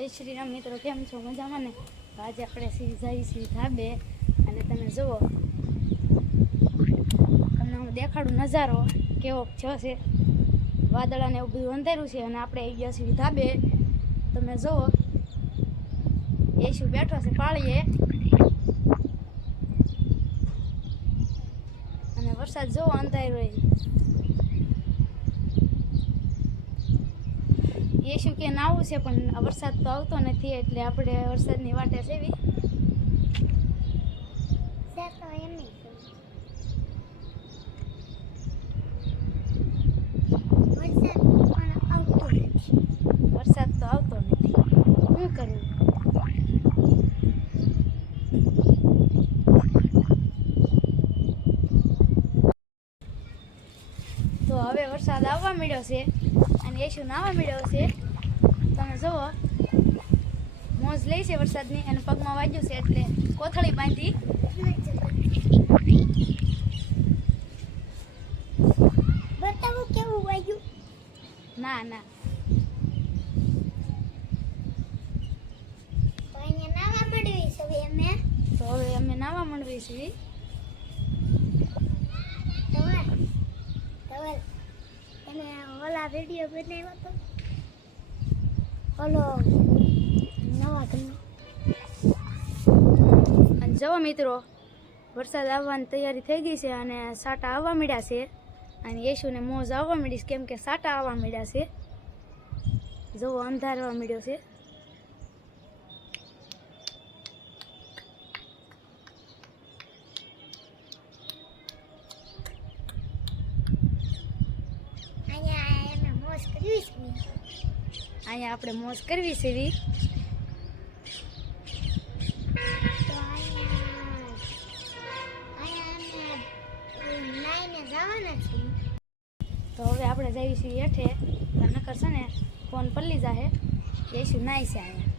જય શ્રી રામ મિત્રો, કેમ છો? મજામાં ને? આજે આપણે જઈએ છીએ ધાબે અને તમે જુઓ, તમને હું દેખાડું નજારો કેવો છે. વાદળાને એવું બધું અંધાર્યું છે અને આપણે આવી ગયા છીએ ધાબે. તમે જુઓ, શું બેઠો છે પાળીએ અને વરસાદ જોવો અંધાર્યો. શું કે નાવું છે પણ વરસાદ તો આવતો નથી, એટલે આપણે વરસાદની વાટે સેવી. વરસાદ તો આવતો નથી, શું કરવું? તો હવે વરસાદ આવવા મળ્યો છે અને યેશુ નાવા મળ્યો છે. તમે જુઓ, મોજ લે છે વરસાદની અને પગમાં વાગ્યું છે એટલે કોથળી બાંધી. બતાવો કેવું વાગ્યું? ના ના, તો અહીંયા નાવા મળવી છે અમે. તો હવે અમે નાવા માંડવી છીએ. ધવલ એને ઓલા વિડીયો બનાવ્યો તો ઓલો નવા ઘરનો. અને જુઓ મિત્રો, વરસાદ આવવાની તૈયારી થઈ ગઈ છે અને સાટા આવવા મળ્યા છે અને યેશુને મોજ આવવા મળી છે, કેમ કે સાટા આવવા મળ્યા છે. જુઓ, અંધારવા મળ્યો છે. અહીંયા આપણે મોજ કરવી છે. તો હવે આપણે જઈએ છીએ હેઠે, નકર છે ને ફોન પલ્લી જાહે. યેશુ નાય છે અહીંયા.